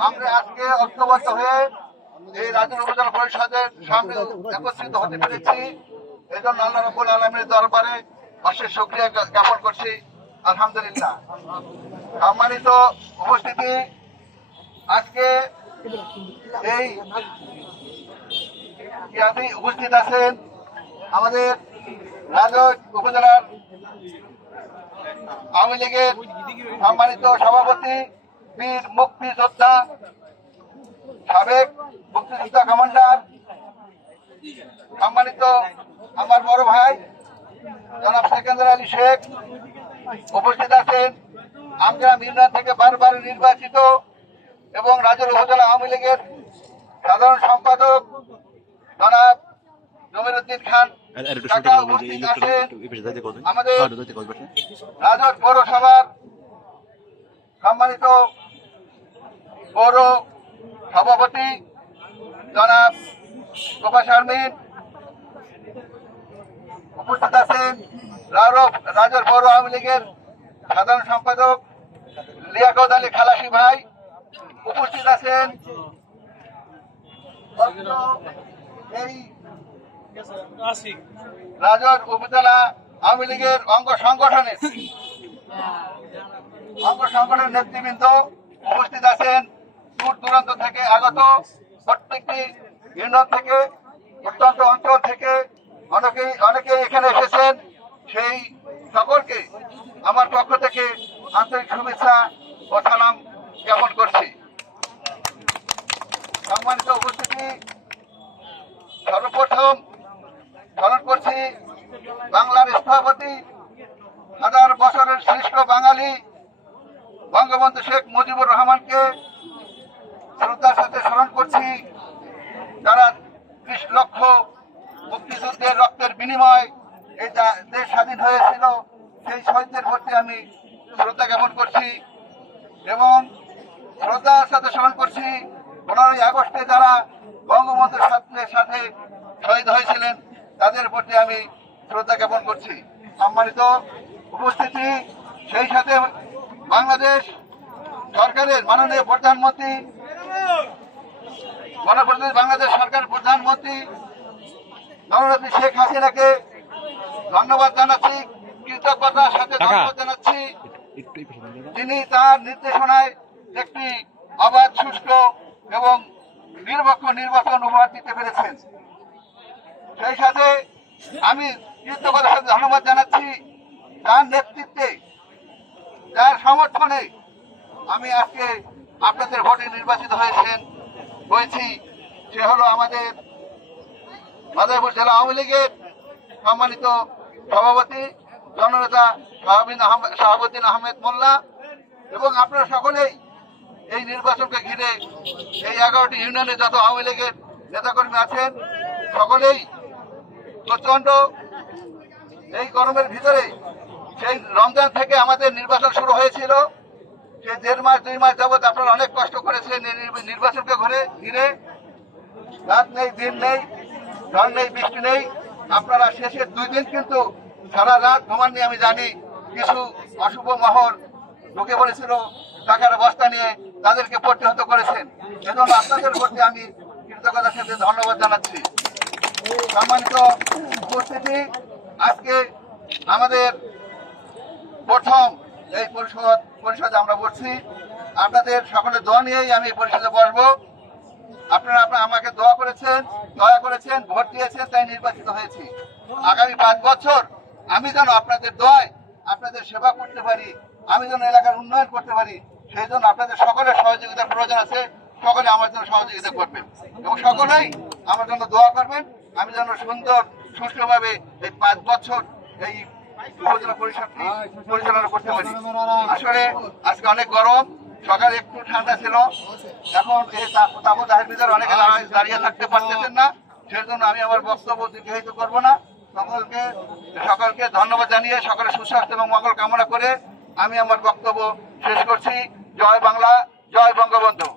আমরা আজকে ঐক্যবদ্ধ হয়ে এই উপজেলা পরিষদের সামনে একত্রিত হতে পেরেছি। এই জন্য আল্লাহ রব্বুল আলমীর দরবারে অশেষ শুক্রিয়া জ্ঞাপন করছি। আলহামদুলিল্লাহ। সম্মানিত উপস্থিতি আজকে এই উপস্থিত আছেন আমাদের রাজক উপজেলার আওয়ামী লীগের সম্মানিত সভাপতি বীর মুক্তিযোদ্ধা সাবেক মুক্তিযোদ্ধা কমান্ডার, সম্মানিত আমার বড় ভাই, জনাব সেকেন্দ্র আলী শেখ উপস্থিত আছেন। আমরা মিনা থেকে বারবার নির্বাচিত এবং রাজুর উপজেলা আওয়ামী লীগের সাধারণ সম্পাদক খান আমাদের রাজক পৌরসভার সম্মানিত পৌর সভাপতি জনাব প্রকাশ আরমিন। উপস্থিত আছেন রাজর পৌর আওয়ামী লীগের সাধারণ সম্পাদক লিয়াকত আলী খালাসি ভাই। উপস্থিত আছেন রাজর উপজেলা আওয়ামী লীগের অঙ্গ সংগঠনের অঙ্গ সংগঠনের নেতৃবৃন্দ উপস্থিত আছেন। দূর দূরান্ত থেকে আগত প্রত্যেকটি ইউনিয়ন থেকে প্রত্যন্ত অঞ্চল থেকে অনেকেই অনেকেই এখানে এসেছেন। সেই সকলকে আমার পক্ষ থেকে আন্তরিক শুভেচ্ছা ও সালাম জ্ঞাপন করছি সম্মানিত উপস্থিতি সর্বপ্রথম স্মরণ করছি বাংলার স্থপতি হাজার বছরের শ্রেষ্ঠ বাঙালি বঙ্গবন্ধু শেখ মুজিবুর রহমানকে শ্রদ্ধার সাথে স্মরণ করছি। যারা ত্রিশ লক্ষ মুক্তিযুদ্ধের রক্তের বিনিময় এই দেশ স্বাধীন হয়েছিল, সেই শহীদদের প্রতি আমি শ্রদ্ধা জ্ঞাপন করছি এবং শ্রদ্ধার সাথে স্মরণ করছি। পনেরোই আগস্টে যারা বঙ্গবন্ধুর সাথে সাথে শহীদ হয়েছিলেন তাদের প্রতি আমি শ্রদ্ধা জ্ঞাপন করছি। সম্মানিত উপস্থিতি সেই সাথে বাংলাদেশ সরকারের মাননীয় প্রধানমন্ত্রী গণপ্রজাতন্ত্রী বাংলাদেশ সরকার প্রধানমন্ত্রী জননেত্রী শেখ হাসিনাকে ধন্যবাদ জানাচ্ছি কৃতজ্ঞতার সাথে ধন্যবাদ জানাচ্ছি। তিনি তার নির্দেশনায় একটি অবাধ সুষ্ঠু এবং নির্বাক্ষ নির্বাচন উপহার দিতে পেরেছেন। সেই সাথে আমি ধন্যবাদ জানাচ্ছি। তার নেতৃত্বে যার সমর্থনে আমি আজকে আপনাদের ভোটে নির্বাচিত হয়েছেন, হয়েছি। সে হলো আমাদের মাদারপুর জেলা আওয়ামী লীগের সম্মানিত সভাপতি জননেতা শাহাবিন আহমেদ শাহাবুদ্দিন আহমেদ মোল্লা এবং আপনারা সকলেই এই নির্বাচনকে ঘিরে এই এগারোটি ইউনিয়নে যত আওয়ামী লীগের নেতাকর্মী আছেন, সকলেই প্রচণ্ড এই গরমের ভিতরে সেই রমজান থেকে আমাদের নির্বাচন শুরু হয়েছিল। সেই দেড় মাস, দুই মাস যাবৎ আপনারা অনেক কষ্ট করেছেন নির্বাচনকে ঘরে ঘিরে। রাত নেই, দিন নেই, ঝড় নেই, বৃষ্টি নেই। আপনারা শেষের দুই দিন কিন্তু সারা রাত ঘুমাননি, আমি জানি। কিছু অশুভ মহর ঢুকে পড়েছিল, টাকার বস্তা নিয়ে তাদেরকে প্রতিহত করেছেন। এজন্য আপনাদের প্রতি আমি কৃতজ্ঞতার সাথে ধন্যবাদ জানাচ্ছি। সম্মানিত উপস্থিতি আজকে আমাদের প্রথম এই পরিষদ পরিষদে আমরা বসছি। আপনাদের সকলের দোয়া নিয়েই আমি এই পরিষদে বসবো। আপনারা আপনারা আমাকে দোয়া করেছেন, দয়া করেছেন, ভোট দিয়েছেন, তাই নির্বাচিত হয়েছি। আগামী পাঁচ বছর আমি যেন আপনাদের দোয়ায় আপনাদের সেবা করতে পারি, আমি যেন এলাকার উন্নয়ন করতে পারি, সেই জন্য আপনাদের সকলের সহযোগিতার প্রয়োজন আছে, সকলে আমার জন্য সহযোগিতা করবেন। এবং সকলেই আমার জন্য দোয়া করবেন। আমি যেন সুন্দর, সুষ্ঠুভাবে এই পাঁচ বছর এই উপজেলা পরিষদটি পরিচালনা করতে পারি। আসলে আজকে অনেক গরম, সকালে একটু ঠান্ডা ছিল। এখন এই তাপদাহের ভিতরে অনেকে দাঁড়িয়ে থাকতে পারতেছেন না। সেই জন্য আমি আমার বক্তব্য দীর্ঘায়িত করব না। সকলকে সকলকে ধন্যবাদ জানিয়ে সকলের সুস্বাস্থ্য এবং মঙ্গল কামনা করে আমি আমার বক্তব্য শেষ করছি। জয় বাংলা, জয় বঙ্গবন্ধু।